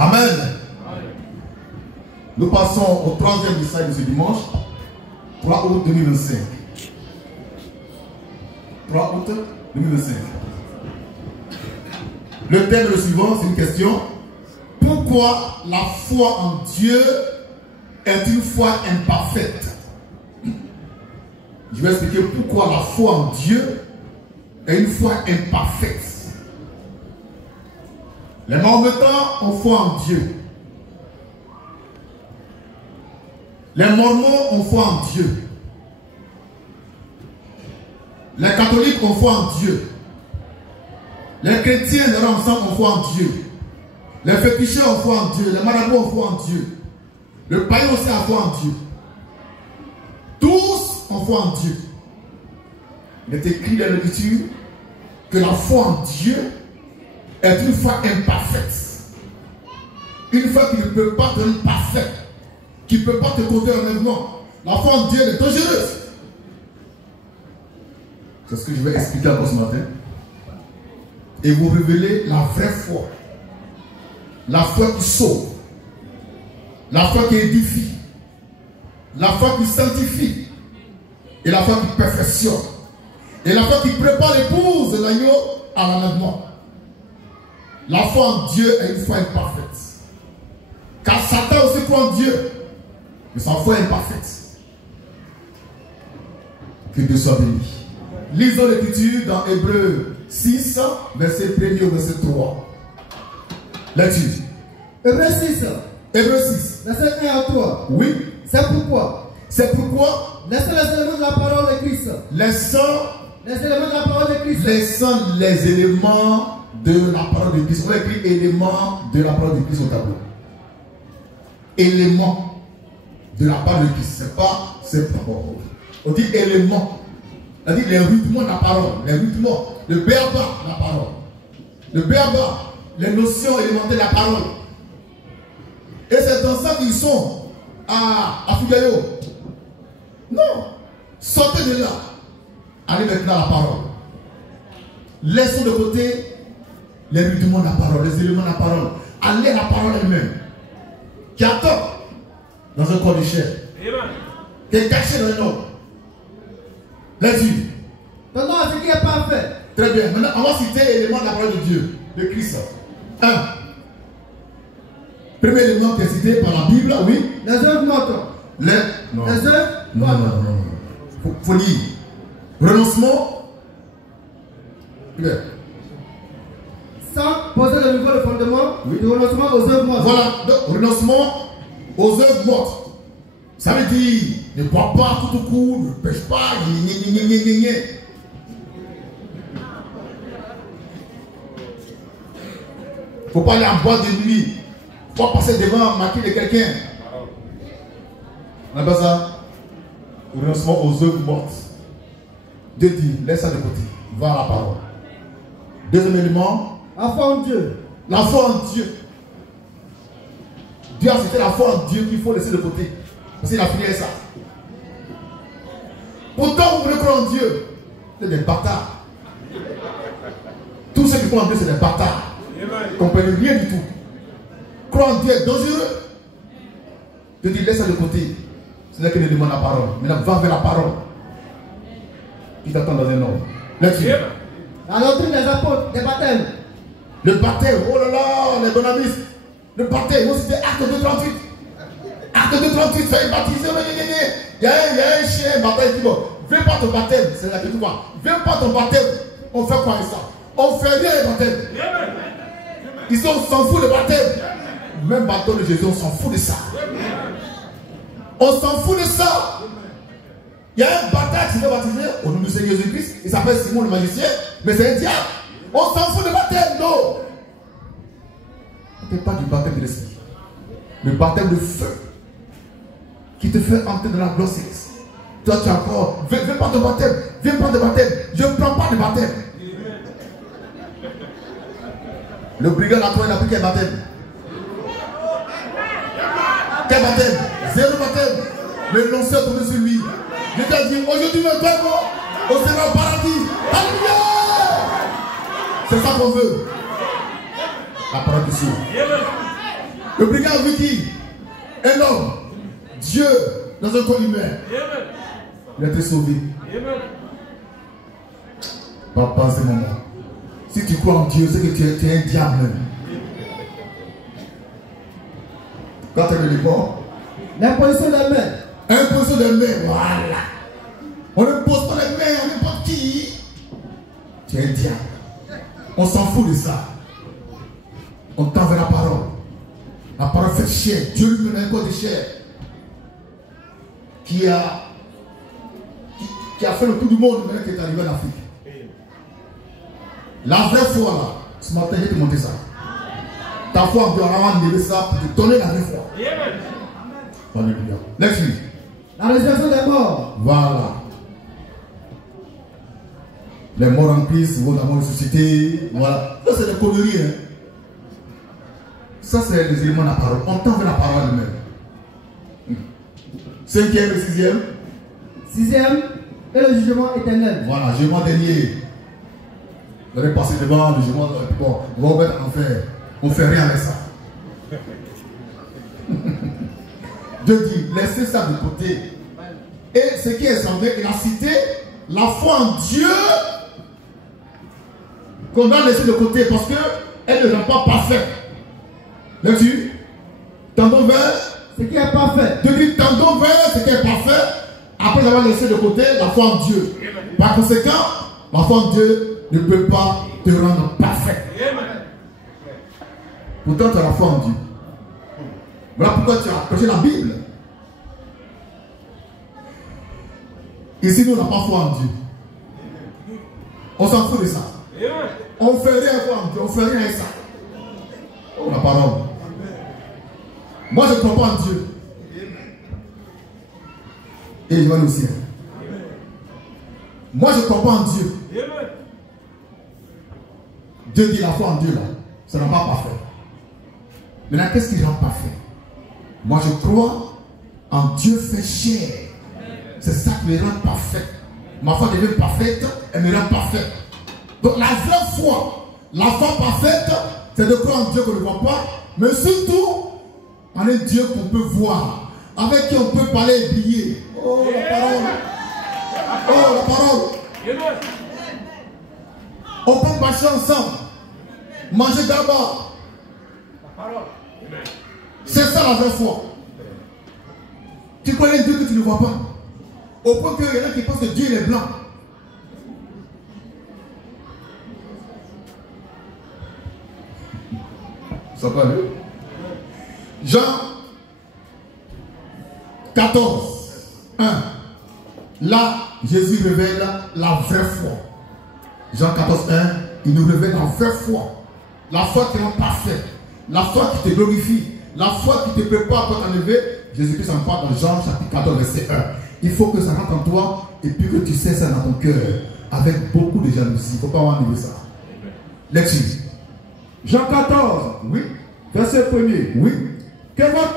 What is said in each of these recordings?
Amen. Nous passons au troisième message de ce dimanche, 3 août 2025. 3 août 2025. Le thème est le suivant, c'est une question. Pourquoi la foi en Dieu est une foi imparfaite? Je vais expliquer pourquoi la foi en Dieu est une foi imparfaite. Les Mahométans ont foi en Dieu. Les Mormons ont foi en Dieu. Les catholiques ont foi en Dieu. Les chrétiens de l'ensemble ont foi en Dieu. Les féticheurs ont foi en Dieu. Les marabouts ont foi en Dieu. Le païen aussi a foi en Dieu. Tous ont foi en Dieu. Il est écrit dans l'Écriture que la foi en Dieu est une foi imparfaite. Une foi qui ne peut pas te rendre parfait, qui ne peut pas te conduire en événement. La foi en Dieu est dangereuse. C'est ce que je vais expliquer encore ce matin. Et vous révéler la vraie foi. La foi qui sauve. La foi qui édifie. La foi qui sanctifie. Et la foi qui perfectionne. Et la foi qui prépare l'épouse de l'agneau à l'enlèvement. La foi en Dieu est une foi imparfaite. Car Satan aussi croit en Dieu. Mais sa foi est imparfaite. Que Dieu soit béni. Lisons l'écriture dans Hébreux 6, verset 1er au verset 3. Lecture. Hébreux 6. Hébreux 6. Verset 1 à 3. Oui. C'est pourquoi. C'est pourquoi. Laissez les éléments de la parole de Christ. Laissons les éléments de la parole de Christ. Laissons les éléments de la parole de Christ. On va écrire éléments de la parole de Christ au tableau. Éléments de la parole de Christ. C'est pas. On dit éléments. On dit les rudiments de la parole. Les rudiments. Le béaba de la parole. Le béaba. Les notions élémentaires de la parole. Et c'est dans ça qu'ils sont à Fugayo. Non. Sortez de là. Allez maintenant à la parole. Laissons de côté les rudiments de la parole, les éléments de la parole. Allez à la parole elle-même. Qui attend dans un corps de chair. Qui est caché dans un homme. Là-dessus. Tendons à ce qui est parfait. Très bien. Maintenant, on va citer l'élément de la parole de Dieu, de Christ. 1. Premier élément qui est cité par la Bible, oui. Les œuvres mortes. Les œuvres mortes. Non. Faut lire. Renoncement. Bien. Sans poser le niveau de fondement, oui. Du renoncement aux œuvres mortes. Voilà, donc, renoncement aux œuvres mortes. Ça veut dire, ne bois pas tout au coup, ne pêche pas, faut pas aller en boîte de nuit. Faut pas passer devant un maquis de quelqu'un. On appelle ça renoncement aux œuvres mortes. Dieu dit, laisse ça de côté. Va à la parole. Deuxième élément. La foi en Dieu. La foi en Dieu. Dieu a cité la foi en Dieu qu'il faut laisser de côté. Parce qu'il a fini avec ça. Pourtant, vous voulez croire en Dieu. C'est des bâtards. Tous ceux qui croient en Dieu, c'est des bâtards. Ils ne comprennent rien du tout. Croire en Dieu est dangereux. Dieu dit, laisse ça de côté. Ce n'est que l'élément de la parole. Maintenant, va vers la parole. Qui t'attend dans un ordre. Lecture. La doctrine des apôtres, des baptêmes. Le baptême, oh là là, les bonamistes. Le baptême, moi c'était acte 238. Acte 238, fais baptiser. Il y a un chien baptême qui dit, bon, viens pas ton baptême. C'est la question quoi. Viens pas ton baptême. On fait quoi avec ça? On fait rien le baptême. Ils on s'en fout de baptême. Même baptême de Jésus, on s'en fout de ça. On s'en fout de ça. Il y a un bâtard qui s'est baptisé au nom du Seigneur Jésus-Christ. Il s'appelle Simon le magicien. Mais c'est un diable. On s'en fout de baptême, non. On ne parle pas du baptême de l'esprit. Le baptême de feu. Qui te fait entrer dans la gloire céleste. Toi, tu as encore. Viens pas de baptême. Viens pas de baptême. Je ne prends pas de baptême. Le brigand à toi, il n'a plus quel baptême. Quel baptême? Zéro baptême. Le lanceur est tombé sur lui. Je t'ai dit, aujourd'hui, me donne au Seigneur au paradis. Alléluia! C'est ça qu'on veut. La parole de Dieu. Le brigand a vu qui? Un homme. Dieu dans un corps humain. Il a été sauvé. Papa, c'est maman. Si tu crois en Dieu, c'est que tu es un diable. Quand tu es le mort, l'imposition des mains. Imposition des mains, voilà. On ne pose pas les mains à n'importe qui. Tu es un diable. On s'en fout de ça. On tend vers la parole. La parole fait chair. Dieu lui met un corps de chair. Qui a fait le tour du monde, maintenant qui est arrivé en Afrique. La vraie foi là, ce matin, je vais te montrer ça. Ta foi, on doit lever ça pour te donner la vraie foi. Alléluia. Next week. La résurrection des morts. Voilà. Les morts en Christ vont d'abord ressusciter. Voilà. Ça, c'est des conneries. Hein. Ça, c'est les éléments de la parole. On tend vers la parole elle-même. 5e et 6e. 6e et le jugement éternel. Voilà, jugement dernier. Vous allez passer devant le jugement. Bon, on va vous mettre en enfer. On ne fait rien avec ça. Dieu dit, laissez ça de côté. Et ce qui est semblé, il a cité la foi en Dieu qu'on doit laisser de côté parce qu'elle ne rend pas parfaite. Là-dessus, tendons vers ce qui est parfait. Dieu dit, tendons vers ce qui est parfait après avoir laissé de côté la foi en Dieu. Par conséquent, la foi en Dieu ne peut pas te rendre parfait. Pourtant, tu as la foi en Dieu. Voilà pourquoi tu as prêché la Bible. Ici, nous, on n'a pas foi en Dieu. On s'en fout de ça. On ne fait rien foi en Dieu. On ne fait rien avec ça. Oh, la parole. Moi, je ne crois pas en Dieu. Et je vais au ciel. Moi, je ne crois pas en Dieu. Dieu dit la foi en Dieu, là. Ça n'est pas parfait. Maintenant, qu'est-ce qui rend parfait? Moi, je crois en Dieu fait chair. C'est ça qui me rend parfait. Ma foi devient parfaite, elle me rend parfait. Donc, la vraie foi, la foi parfaite, c'est de croire en Dieu qu'on ne voit pas, mais surtout en un Dieu qu'on peut voir, avec qui on peut parler et briller. Oh, la parole. Oh, la parole. On peut marcher ensemble, manger d'abord. C'est ça la vraie foi. Tu connais Dieu que tu ne vois pas. Au point qu'il y en a qui pensent que Dieu est blanc. Ça va aller. Jean 14, 1. Là, Jésus révèle la vraie foi. Jean 14, 1. Il nous révèle la vraie foi. La foi qui rend parfait. La foi qui te glorifie. La foi qui te prépare pour t'enlever. Jésus-Christ en parle dans Jean chapitre 14, verset 1. Il faut que ça rentre en toi et puis que tu sais ça dans ton cœur. Avec beaucoup de jalousie. Il ne faut pas enlever ça. Lecture. Jean 14, oui. Verset 1er. Oui. Que votre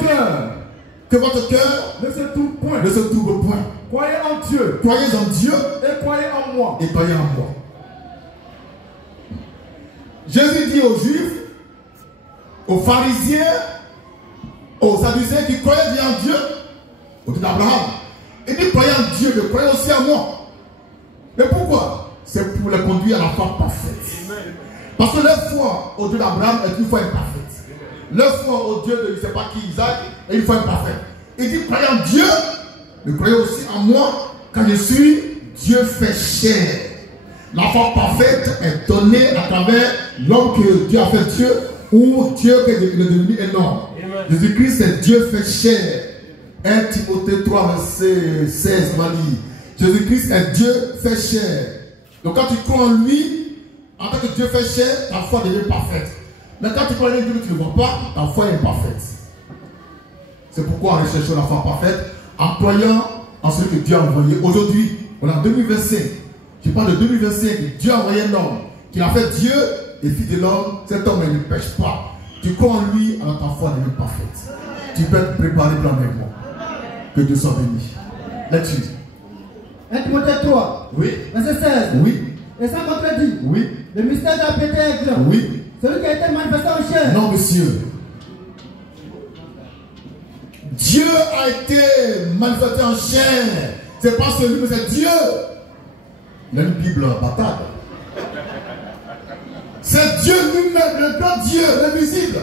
cœur ne se trouble point. Ne se trouble point. Croyez en Dieu. Croyez en Dieu. Et croyez en moi. Et croyez en moi. Jésus dit aux Juifs, aux pharisiens, aux sadducéens qui croyaient bien en Dieu, au Dieu d'Abraham. Il dit croyez en Dieu, mais croyez aussi en moi. Mais pourquoi? C'est pour les conduire à la foi parfaite. Parce que leur foi au Dieu d'Abraham est une foi imparfaite. Leur foi au Dieu de je ne sais pas qui, Isaac, est une foi imparfaite. Il dit croyez en Dieu, mais croyez aussi en moi, quand je suis Dieu fait chair. La foi parfaite est donnée à travers l'homme que Dieu a fait Dieu, ou Dieu qui est devenu énorme. Jésus-Christ est Dieu fait chair. 1 Timothée 3, verset 16, m'a dit. Jésus-Christ est Dieu fait chair. Donc quand tu crois en lui, en tant que Dieu fait chair, ta foi devient parfaite. Mais quand tu crois en Dieu que tu ne vois pas, ta foi est imparfaite. C'est pourquoi on recherche la foi parfaite en croyant en celui que Dieu a envoyé. Aujourd'hui, on est en 2025. Je parle de 2025. Dieu a envoyé un homme qui a fait Dieu et fils de l'homme. Cet homme il ne pêche pas. Tu crois en lui, alors ta foi devient parfaite. Tu peux te préparer pour avec moi. Que Dieu soit béni. Là-dessus. 1 Timothée 3. Oui. Verset 16. Oui. Et ça contredit. Oui. Le mystère de la piété est grand. Oui. Celui qui a été manifesté en chair. Non, monsieur. a été manifesté en chair. C'est pas celui, mais c'est Dieu. Il a une Bible en bataille. C'est Dieu lui-même, le grand Dieu, l'invisible,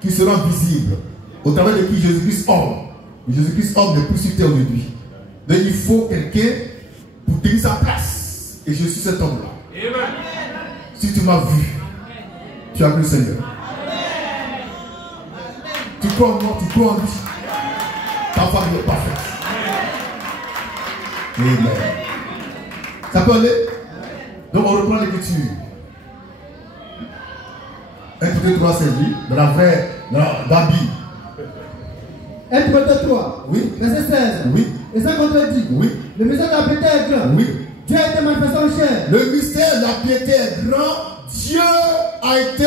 qui sera visible au travers de qui Jésus-Christ homme. Jésus-Christ homme n'est plus sur terre aujourd'hui. Donc il faut quelqu'un pour tenir sa place. Et je suis cet homme-là. Si tu m'as vu, tu as vu le Seigneur. Tu crois en moi, tu crois en lui. Ta femme est parfaite. Amen. Ça peut aller? Donc on reprend l'écriture. 1 Timothée 3, c'est lui, dans la vraie, dans la Bible. 1 Timothée 3, oui. Verset 16. Oui. Et ça contredit. Oui. Le mystère de la piété est grand. Oui. Dieu a été manifesté en chair. Le mystère de la piété est grand. Dieu a été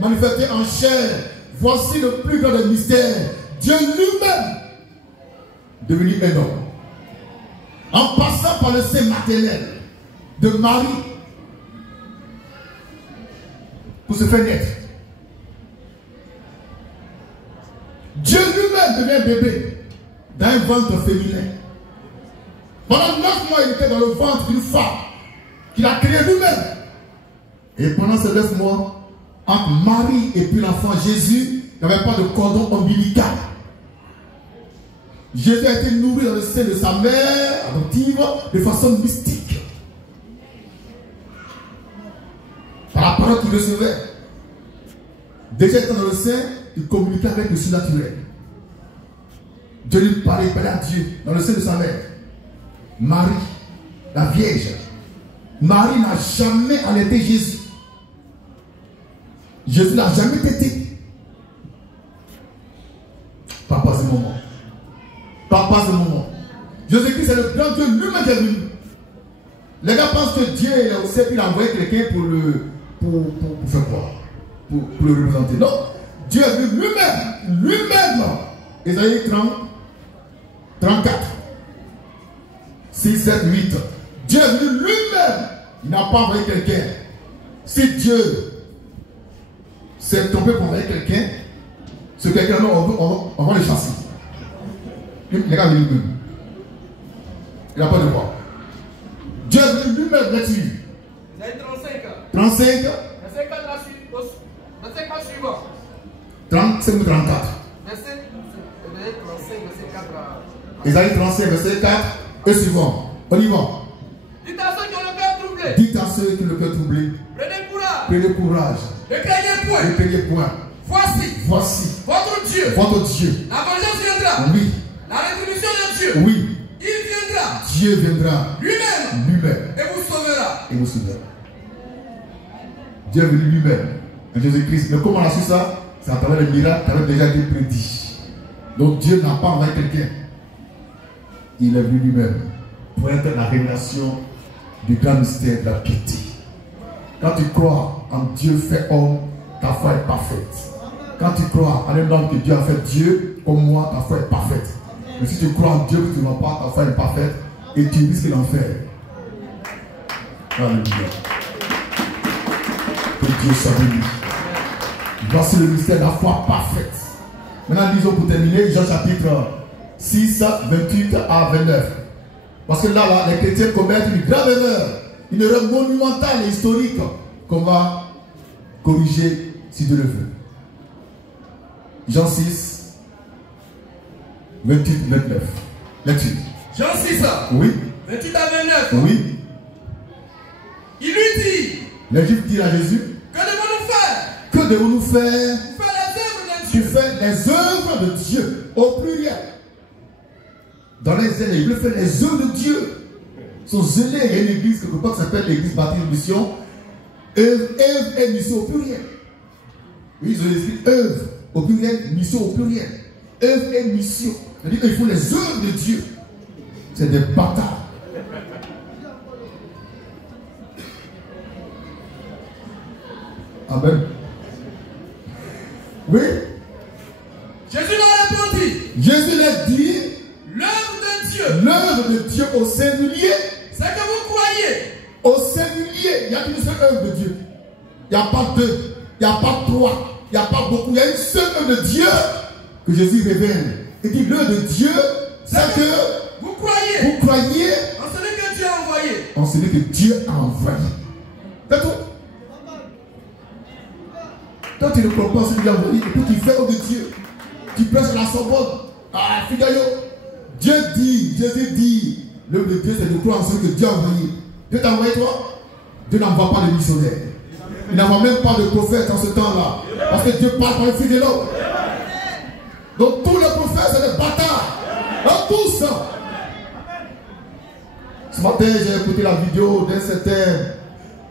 manifesté en chair. Voici le plus grand des mystères. Dieu lui-même devenu un homme. En passant par le sein maternel de Marie pour se faire naître. Dieu lui-même devient bébé dans un ventre féminin. Pendant 9 mois, il était dans le ventre d'une femme qu'il a créée lui-même. Et pendant ces 9 mois, entre Marie et puis l'enfant Jésus, il n'y avait pas de cordon ombilical. Jésus a été nourri dans le sein de sa mère adoptive de façon mystique. Par la parole qu'il recevait. Déjà étant dans le sein, il communiquait avec le surnaturel. Dieu lui parlait, il parlait à Dieu dans le sein de sa mère. Marie, la Vierge. Marie n'a jamais allaité Jésus. Jésus n'a jamais tété. Papa, ce moment. Papa, ce moment. Jésus-Christ, c'est le grand Dieu lui-même qui est venu. Les gars pensent que Dieu est au ciel, il a envoyé quelqu'un pour faire quoi? Pour le représenter. Non. Dieu est venu lui-même. Lui-même. Ésaïe 34. 6, 7, 8. Dieu est venu lui-même. Il n'a pas envoyé quelqu'un. Si Dieu s'est trompé pour envoyer quelqu'un, ce quelqu'un-là, on va le chasser. Les gars, lui-même. Il n'a pas de voix. Dieu est venu lui-même là-dessus. Isaïe 35. 35. Verset 4 suivant. 35 ou 34. Verset 35, verset 4 à... Isaïe 35, verset 4 et suivant. On y va. Dites à ceux qui ont le cœur troublé. Dites à ceux qui ont le cœur troublé. Prenez courage. Prenez courage. Ne craignez point. Ne craignez point. Voici votre Dieu. Votre Dieu. La vengeance viendra. Oui. La rétribution de Dieu. Oui. Il viendra. Dieu viendra. Lui-même. Lui-même. Et vous sauvera. Et vous sauvera. Dieu est venu lui-même. Jésus-Christ. Mais comment on a su ça? C'est à travers les miracles qui avaient déjà été prédits. Donc Dieu n'a pas envoyé quelqu'un. Il est venu lui-même pour être la révélation du grand mystère de la piété. Quand tu crois en Dieu fait homme, ta foi est parfaite. Quand tu crois en un homme que Dieu a fait Dieu, comme moi, ta foi est parfaite. Mais si tu crois en Dieu que tu n'as pas, ta foi est parfaite et tu risques l'enfer. Alléluia. Que Dieu soit béni. Voici le mystère de la foi parfaite. Maintenant, lisons pour terminer Jean chapitre 6, 28 à 29. Parce que là, les chrétiens commettent une grave erreur monumentale et historique qu'on va corriger si Dieu le veut. Jean 6, 28, 29. Lecture. Jean 6, Oui. 28 à 29. Oui. Il lui dit, Les Juifs disent à Jésus, que devons-nous faire? que devons-nous faire? Faire les œuvres de Tu Dieu. fais les œuvres de Dieu au pluriel. Dans les ailes, il veut faire les œuvres de Dieu. Ils sont zélés. Il y a une église quelque part qui s'appelle l'église baptiste mission. Œuvre et mission au pluriel. Oui, ils ont écrit œuvre au pluriel, mission au pluriel. Œuvre et mission. C'est-à-dire qu'il faut les œuvres de Dieu. C'est des bâtards. Amen. Oui. Jésus leur répondit, Jésus leur dit, l'œuvre de Dieu, l'œuvre de Dieu au singulier. c'est que vous croyez. Au singulier, il n'y a qu'une seule œuvre de Dieu. Il n'y a pas deux, il n'y a pas trois, il n'y a pas beaucoup. Il y a une seule œuvre de Dieu que Jésus révèle. Il dit l'œuvre de Dieu, c'est que vous croyez vous croyez en celui que Dieu a envoyé. en celui que Dieu a envoyé. C'est tout. Toi, tu ne crois pas en celui qui a envoyé, et puis tu fais œuvre de Dieu. Tu prêches à la Sorbonne. Ah, Figayo. Dieu dit, Jésus dit, l'œuvre de Dieu, c'est de croire en celui que Dieu a envoyé. Dieu t'a envoyé toi? Dieu n'envoie pas de missionnaires. Il n'envoie même pas de prophètes en ce temps-là. Parce que Dieu parle par le fil de l'eau. Donc tous les prophètes, c'est des bâtards. Donc tous. Ce matin, j'ai écouté la vidéo d'un certain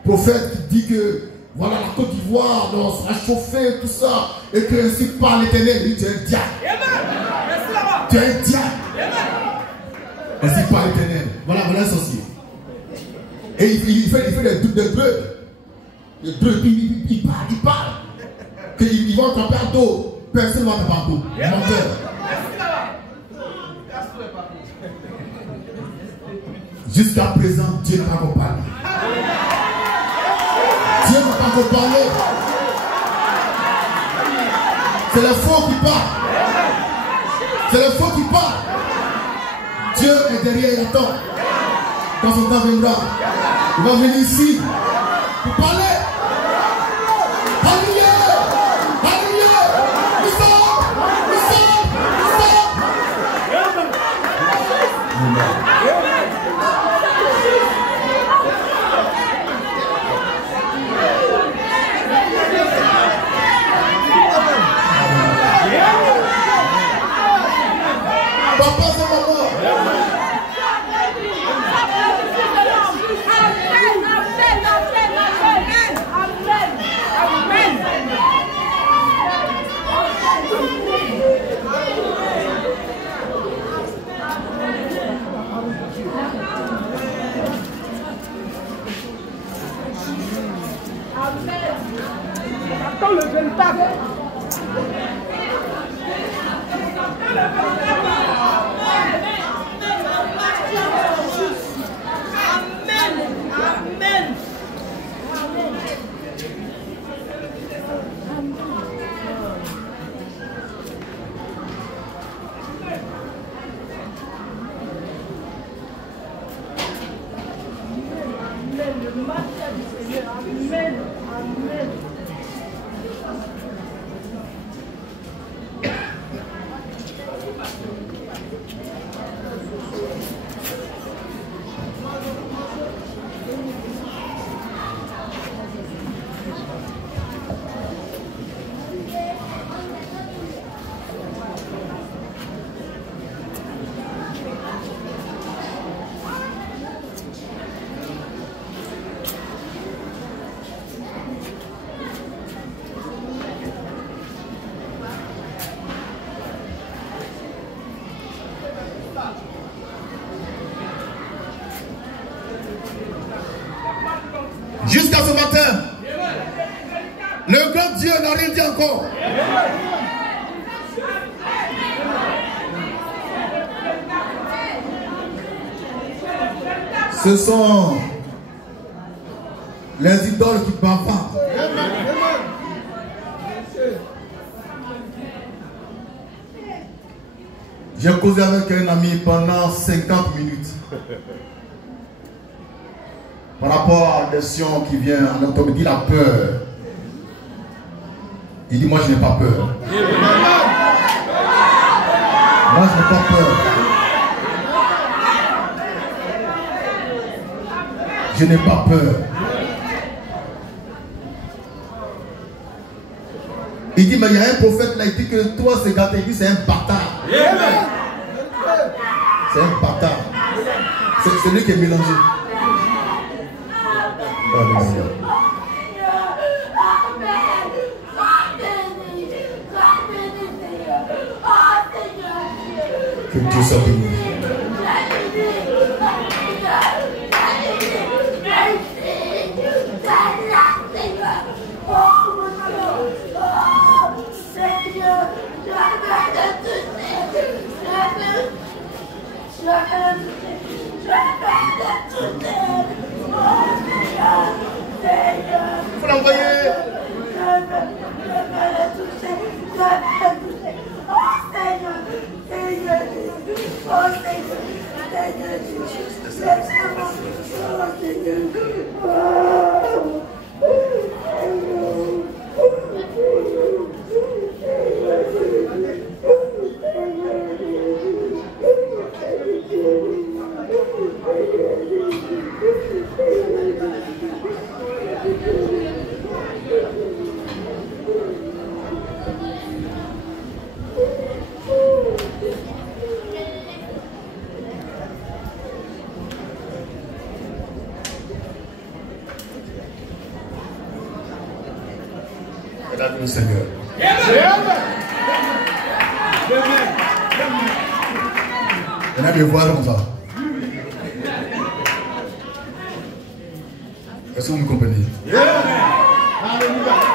prophète qui dit que voilà, la Côte d'Ivoire sera chauffée, tout ça, et que ainsi par l'Éternel, il dit tu es un diable. Tu es un diable. Ainsi par l'Éternel. Voilà un sorcier. Et il fait des bœufs. Les bœufs, il parle. Qu'ils vont attraper un dos. Personne ne va attraper un dos. Menteur. Jusqu'à présent, Dieu n'a pas encore parlé. Dieu n'a pas encore parlé. C'est les faux qui parlent. C'est les faux qui parlent. Dieu est derrière, il attend. Quand son temps viendra, il va venir ici pour parler. Alléluia! Alléluia! Nous sommes! Papa, c'est maman. Attends le véritable. Jusqu'à ce matin, le grand Dieu n'a rien dit encore. Ce sont les idoles qui bavardent. J'ai causé avec un ami pendant 50 minutes. Par rapport à la leçon qui vient, on me dit la peur. Il dit, moi je n'ai pas peur. Moi je n'ai pas peur. Je n'ai pas peur. Il dit, mais il y a un prophète là, il dit que toi c'est gâté, il dit c'est un bâtard. C'est un bâtard. C'est lui qui est mélangé. Que Dieu soit béni. Il faut l'envoyer. avec le Seigneur. Il y en a des voix comme ça. Est-ce que vous me comprenez? Alléluia.